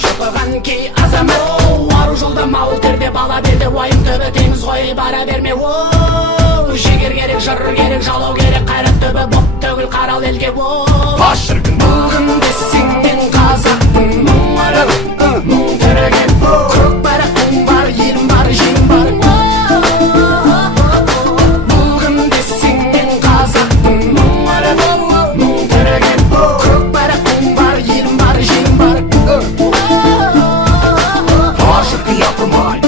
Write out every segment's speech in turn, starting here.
шұқыған кей азамат. Ару жолда мауыл терде бала берді, уайым түбі теңіз ғой бара берме. Жігер керек, жыр керек, жалау керек, қайрат түбі боп төгіл қарал елге. Бас шіркін Бүгін десең мен қазақпын, мұң өліп, мұң түреген. Көк барақтың бар, елім бар, жем бар. Бүгін десең мен қазақпын, мұң өліп, мұң түреген. Көк барақтың бар, елім бар, жем бар. Бас шіркін япырмай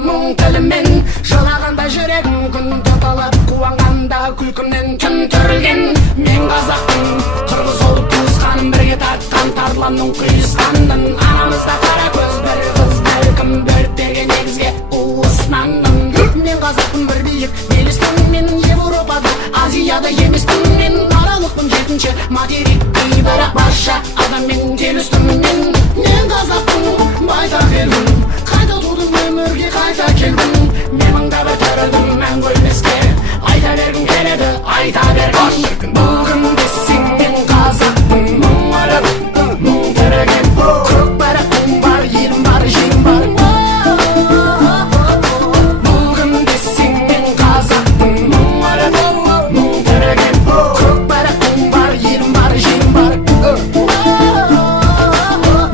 Мұң тілімен жылағанда жүрегім, күн тұтылып қуанғанда күлкімнен түн түрілген. Мен қазақпын, қырғыз болып туысқаным, бірге тартқан тарланның құйысқанын. Анамызда қара көз бір қыз, бәлкім бөліп берген негізге уысынанмын. Мен қазақпын, бір биік белеспін, мен Европада, Азияда емеспін. Мен аралықпын, жетінші материк, бірақ барша адаммен теңестім. Мен қазақпын, байтақ елмін, қайта тудым өмірге, қайта келдім. Мен мыңда бір түрілдім, мәңгі өлмеске, айта бергім келеді, айта бергім. Бүгін десең мен қазақпын, мұң өліп, мұң түреген. Көк барақтың бар, елім бар, жем бар. Бүгін десең мен қазақпын, мұң өліп, мұң түреген. Көк барақтың бар, елім бар, жем бар.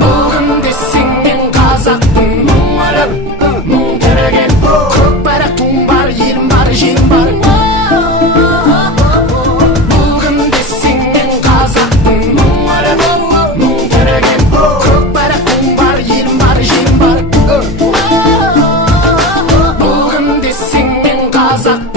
Бүгін десең мен қазақпын, мұң өліп, мұң түреген. Көк барақтың бар, елім бар, жем бар. Бүгін десең мен қазақпын, мұң өліп, мұң түреген. Көк барақтың бар, елім бар, жем бар. Бүгін десең мен қазақпын.